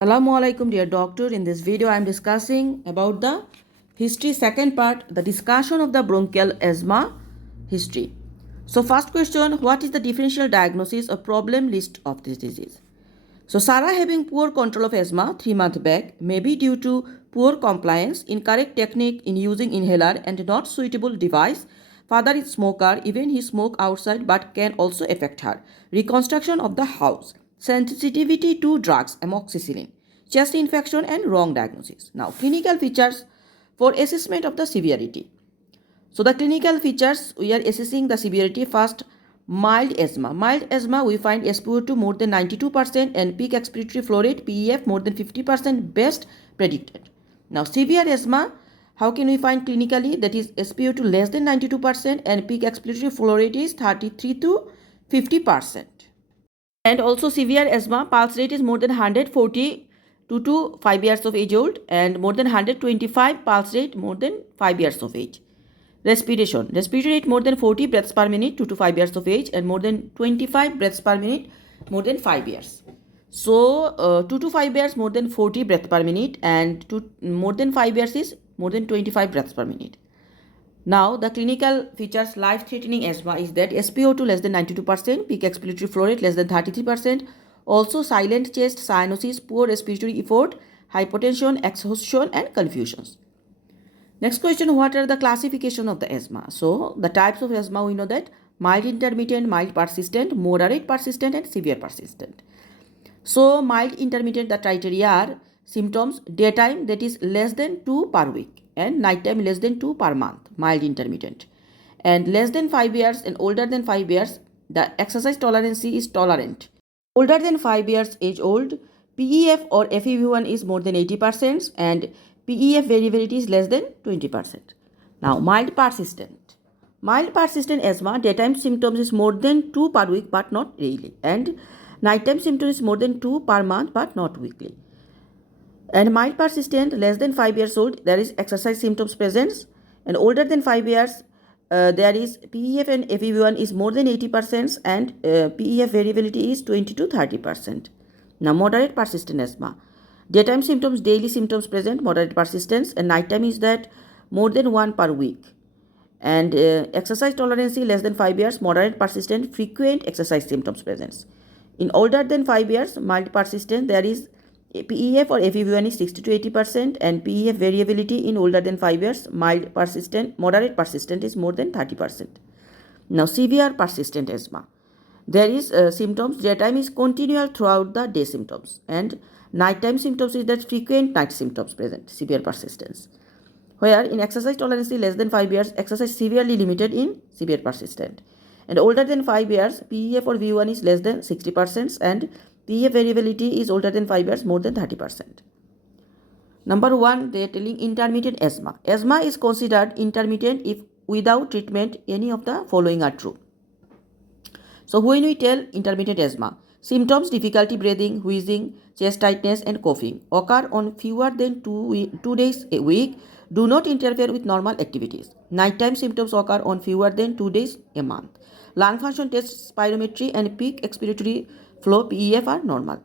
Assalamu alaikum dear doctor. In this video I am discussing about the history second part, the discussion of the bronchial asthma history. So first question, what is the differential diagnosis or problem list of this disease? So Sarah having poor control of asthma 3 months back may be due to poor compliance, incorrect technique in using inhaler and not suitable device. Father is smoker, even he smoke outside but can also affect her. Reconstruction of the house. Sensitivity to drugs, amoxicillin. Chest infection and wrong diagnosis. Now clinical features for assessment of the severity. So the clinical features, we are assessing the severity. First, mild asthma. Mild asthma, we find SpO2 more than 92% and peak expiratory flow rate PEF more than 50% best predicted. Now severe asthma, how can we find clinically? That is SpO2 less than 92% and peak expiratory flow rate is 33 to 50%. And also severe asthma, pulse rate is more than 140 to 5 years of age old and more than 125 pulse rate more than 5 years of age. Respiration. Respiratory rate more than 40 breaths per minute 2 to 5 years of age and more than 25 breaths per minute more than 5 years. So 2 to 5 years more than 40 breaths per minute and more than 5 years is more than 25 breaths per minute. Now the clinical features life-threatening asthma is that SpO2 less than 92%, peak expiratory flow rate less than 33%, also silent chest, cyanosis, poor respiratory effort, hypotension, exhaustion and confusions. Next question, what are the classification of the asthma? So the types of asthma we know that mild intermittent, mild persistent, moderate persistent and severe persistent. So mild intermittent, the criteria are symptoms daytime that is less than 2 per week and nighttime less than 2 per month, mild intermittent. And less than 5 years and older than 5 years, the exercise tolerance is tolerant. Older than 5 years age old, PEF or FEV1 is more than 80% and PEF variability is less than 20%. Now, mild persistent. Mild persistent asthma, daytime symptoms is more than 2 per week but not daily. And nighttime symptoms is more than 2 per month but not weekly. And mild persistent, less than 5 years old, there is exercise symptoms presence. And older than 5 years, there is PEF and FEV1 is more than 80% and PEF variability is 20 to 30%. Now, moderate persistent asthma. Daytime symptoms, daily symptoms present, moderate persistence, and nighttime is that more than 1 per week. And exercise tolerance less than 5 years, moderate persistent, frequent exercise symptoms presence. In older than 5 years, mild persistent, there is PEF or FEV1 is 60 to 80% and PEF variability in older than 5 years, mild persistent, moderate persistent is more than 30%. Now severe persistent asthma. There is symptoms, daytime is continual throughout the day symptoms and nighttime symptoms is that frequent night symptoms present, severe persistence. Where in exercise tolerance less than 5 years, exercise severely limited in severe persistent. And older than 5 years, PEF or V1 is less than 60% and PEF variability is older than 5 years, more than 30%. Number 1, they are telling intermittent asthma. Asthma is considered intermittent if without treatment any of the following are true. So when we tell intermittent asthma, symptoms difficulty breathing, wheezing, chest tightness and coughing occur on fewer than 2 days a week, do not interfere with normal activities. Nighttime symptoms occur on fewer than 2 days a month. Lung function test spirometry and peak expiratory flow PEF are normal.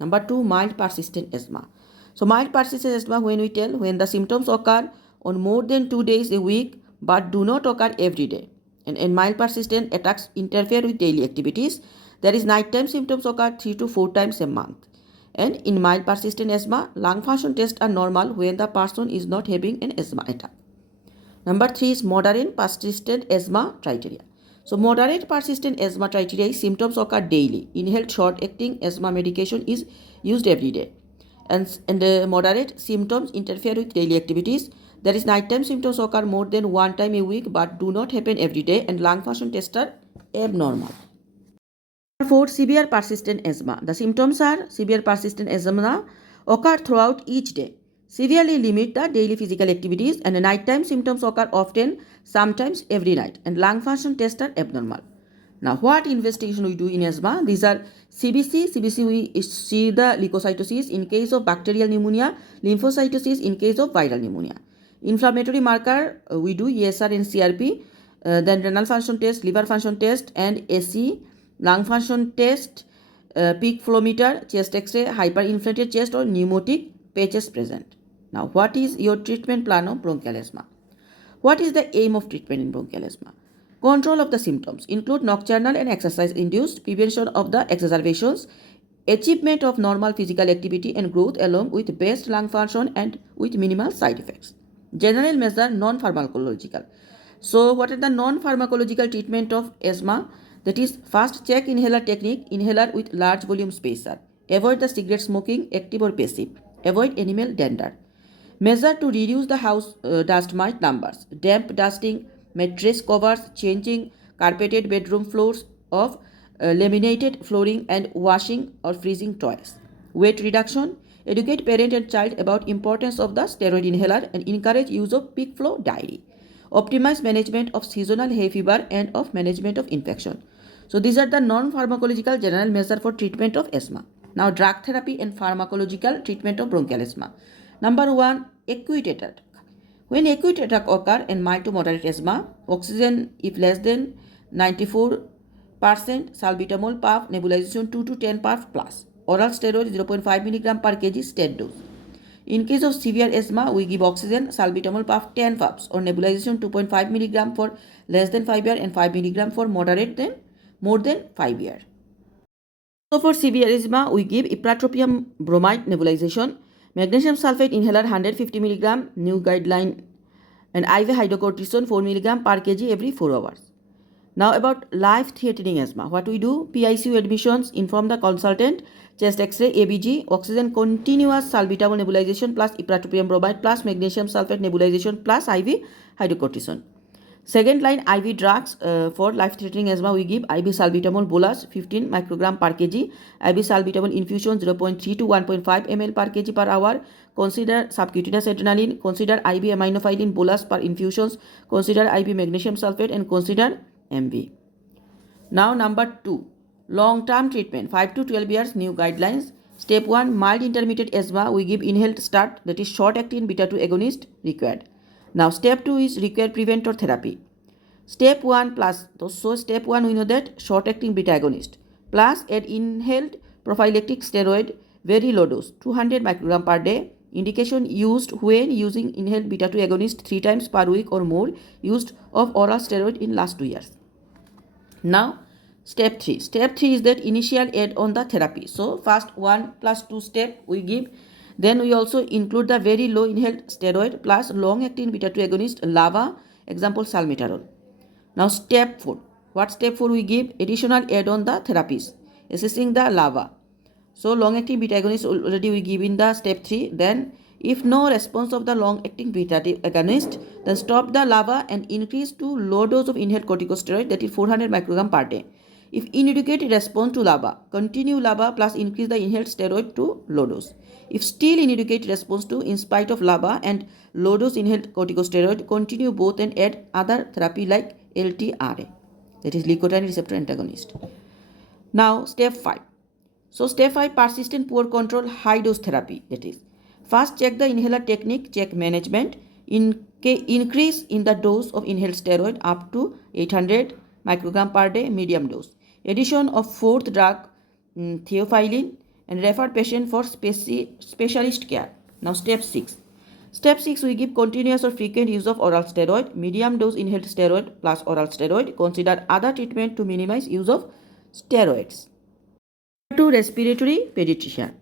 Number 2, mild persistent asthma. So mild persistent asthma when we tell when the symptoms occur on more than 2 days a week but do not occur every day. And in mild persistent attacks interfere with daily activities. There is nighttime symptoms occur 3 to 4 times a month. And in mild persistent asthma, lung function tests are normal when the person is not having an asthma attack. Number 3 is moderate persistent asthma criteria. So moderate persistent asthma criteria is symptoms occur daily. Inhaled short-acting asthma medication is used every day. And moderate symptoms interfere with daily activities. There is nighttime symptoms occur more than 1 time a week but do not happen every day and lung function tests are abnormal. Number 4, severe persistent asthma. The symptoms are severe persistent asthma occur throughout each day, severely limit the daily physical activities and nighttime symptoms occur often, sometimes every night and lung function tests are abnormal. Now what investigation we do in asthma? These are CBC. CBC we see the leukocytosis in case of bacterial pneumonia, lymphocytosis in case of viral pneumonia. Inflammatory marker we do ESR and CRP, then renal function test, liver function test and AC, lung function test, peak flow meter, chest x-ray, hyperinflated chest or pneumatic patches present. Now, what is your treatment plan of bronchial asthma? What is the aim of treatment in bronchial asthma? Control of the symptoms include nocturnal and exercise-induced prevention of the exacerbations, achievement of normal physical activity and growth along with best lung function and with minimal side effects. General measure non-pharmacological. So, what are the non-pharmacological treatment of asthma? That is, fast check inhaler technique, inhaler with large volume spacer. Avoid the cigarette smoking, active or passive. Avoid animal dander. Measure to reduce the house dust mite numbers. Damp dusting, mattress covers, changing carpeted bedroom floors of laminated flooring and washing or freezing toys. Weight reduction. Educate parent and child about importance of the steroid inhaler and encourage use of peak flow diary. Optimize management of seasonal hay fever and of management of infection. So these are the non-pharmacological general measure for treatment of asthma. Now drug therapy and pharmacological treatment of bronchial asthma. Number 1, acute attack. When acute attack occur in mild to moderate asthma, oxygen if less than 94%, salbutamol puff, nebulization 2 to 10 puff plus. Oral steroid 0.5 mg per kg state dose. In case of severe asthma, we give oxygen, salbutamol puff 10 puffs or nebulization 2.5 mg for less than 5 years and 5 mg for moderate than more than 5 years. So for severe asthma, we give ipratropium bromide nebulization, magnesium sulfate inhaler 150 mg, new guideline, and IV hydrocortisone 4 mg per kg every 4 hours. Now about life-threatening asthma. What we do? PICU admissions, inform the consultant, chest x-ray, ABG, oxygen continuous salbutamol nebulization plus ipratropium bromide plus magnesium sulfate nebulization plus IV hydrocortisone. Second line, IV drugs for life-threatening asthma, we give IV salbutamol bolus 15 microgram per kg, IV salbutamol infusion 0.3 to 1.5 ml per kg per hour. Consider subcutaneous adrenaline, consider IV aminophylline bolus per infusions, consider IV magnesium sulfate and consider MV. Now number 2, long-term treatment, 5 to 12 years, new guidelines. Step 1, mild intermediate asthma, we give inhaled start, that is short-acting beta-2 agonist required. Now step 2 is required preventor therapy. Step 1 plus, so step 1 we know that short-acting beta agonist plus add inhaled prophylactic steroid, very low dose, 200 microgram per day. Indication used when using inhaled beta-2 agonist 3 times per week or more, used of oral steroid in last 2 years. Now step 3. Step 3 is that initial add on the therapy. So first 1 plus 2 step we give. Then we also include the very low inhaled steroid plus long-acting beta-2 agonist LAVA, example salmeterol. Now step 4. What step 4 we give? Additional add on the therapies, assessing the LAVA. So long-acting beta agonist already we give in the step 3. Then if no response of the long-acting beta agonist, then stop the LAVA and increase to low dose of inhaled corticosteroid, that is 400 microgram per day. If inadequate response to LAVA, continue LAVA plus increase the inhaled steroid to low dose. If still inadequate response to in spite of LAVA and low dose inhaled corticosteroid, continue both and add other therapy like LTRA, that is nicotine receptor antagonist. Now step 5. So step 5, persistent poor control, high dose therapy, that is first check the inhaler technique, check management, increase in the dose of inhaled steroid up to 800 microgram per day, medium dose. Addition of fourth drug, theophylline, and refer patient for specialist care. Now step 6. Step 6, we give continuous or frequent use of oral steroid, medium dose inhaled steroid plus oral steroid. Consider other treatment to minimize use of steroids. 2, respiratory pediatrician.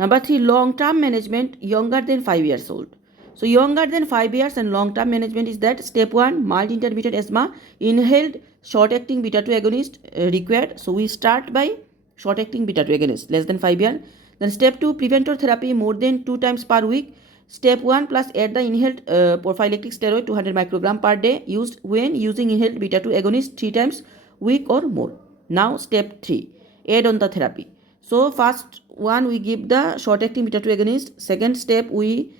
Number 3, long-term management, younger than 5 years old. So younger than 5 years and long-term management is that step 1, mild intermediate asthma, inhaled short-acting beta-2 agonist required. So we start by short-acting beta-2 agonist, less than 5 years. Then step 2, preventor therapy more than 2 times per week. Step 1 plus add the inhaled prophylactic steroid 200 microgram per day, used when using inhaled beta-2 agonist 3 times week or more. Now step 3, add on the therapy. So first one we give the short-acting beta-2 agonist. Second step we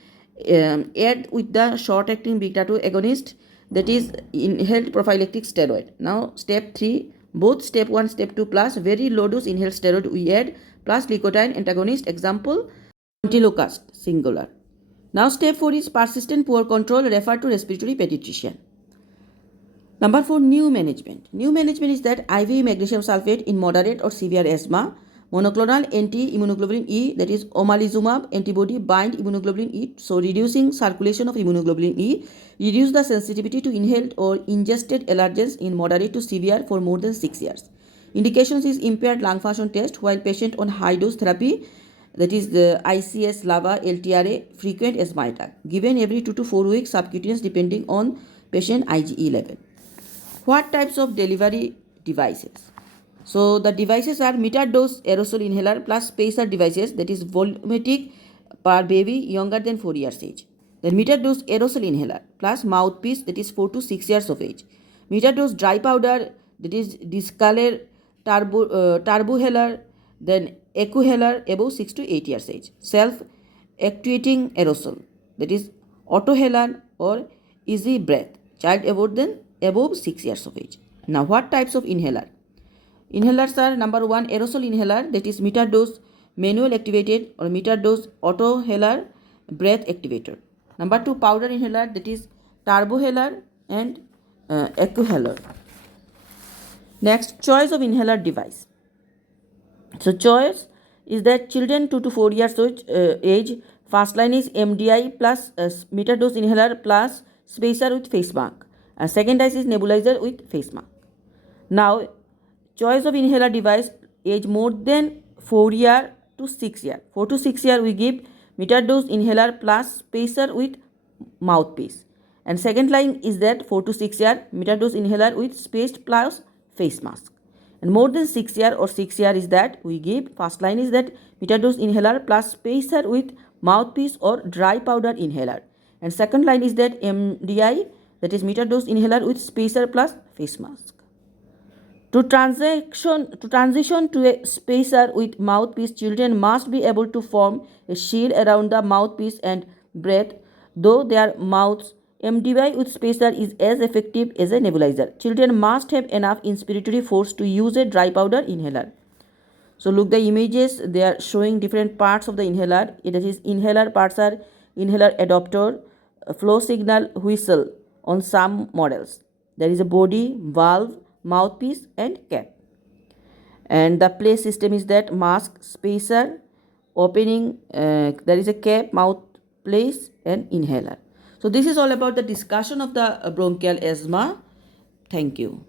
add with the short-acting beta-2 agonist, that is inhaled prophylactic steroid. Now step 3, both step 1, step 2 plus very low dose inhaled steroid we add plus nicotine antagonist, example Montelukast singular. Now step 4 is persistent poor control, refer to respiratory pediatrician. Number 4, new management. New management is that IV magnesium sulfate in moderate or severe asthma. Monoclonal anti-immunoglobulin E, that is omalizumab antibody, bind immunoglobulin E, so reducing circulation of immunoglobulin E, reduce the sensitivity to inhaled or ingested allergens in moderate to severe for more than 6 years. Indications is impaired lung function test while patient on high dose therapy, that is the ICS, LAVA, LTRA, frequent asthma attack, given every 2 to 4 weeks subcutaneous depending on patient IgE level. What types of delivery devices? So the devices are metered dose aerosol inhaler plus spacer devices, that is volumetric per baby younger than 4 years age. Then metered dose aerosol inhaler plus mouthpiece, that is 4 to 6 years of age. Metered dose dry powder, that is discaler, turbohaler, then ecohaler above 6 to 8 years age. Self actuating aerosol, that is autohaler or easy breath, child above 6 years of age. Now what types of inhaler? Inhalers are number 1 aerosol inhaler, that is metered dose manual activated or metered dose autohaler breath activator. Number 2 powder inhaler, that is turbohaler and ecohaler. Next, choice of inhaler device. So choice is that children 2 to 4 years age, first line is MDI plus metered dose inhaler plus spacer with face mask. And second line is nebulizer with face mask. Now, choice of inhaler device age more than 4 year to 6 year. 4 to 6 year we give metered dose inhaler plus spacer with mouthpiece. And second line is that 4 to 6 year metered dose inhaler with spaced plus face mask. And more than 6 year or 6 year is that we give, first line is that metered dose inhaler plus spacer with mouthpiece or dry powder inhaler. And second line is that MDI, that is metered dose inhaler with spacer plus face mask. To transition to a spacer with mouthpiece, children must be able to form a shield around the mouthpiece and breathe, though their mouths. MDI with spacer is as effective as a nebulizer. Children must have enough inspiratory force to use a dry powder inhaler. So look the images, they are showing different parts of the inhaler. It is inhaler parts are inhaler adapter, flow signal, whistle on some models. There is a body, valve, mouthpiece and cap. And the play system is that mask, spacer, opening, there is a cap, mouth place and inhaler. So this is all about the discussion of the bronchial asthma. Thank you.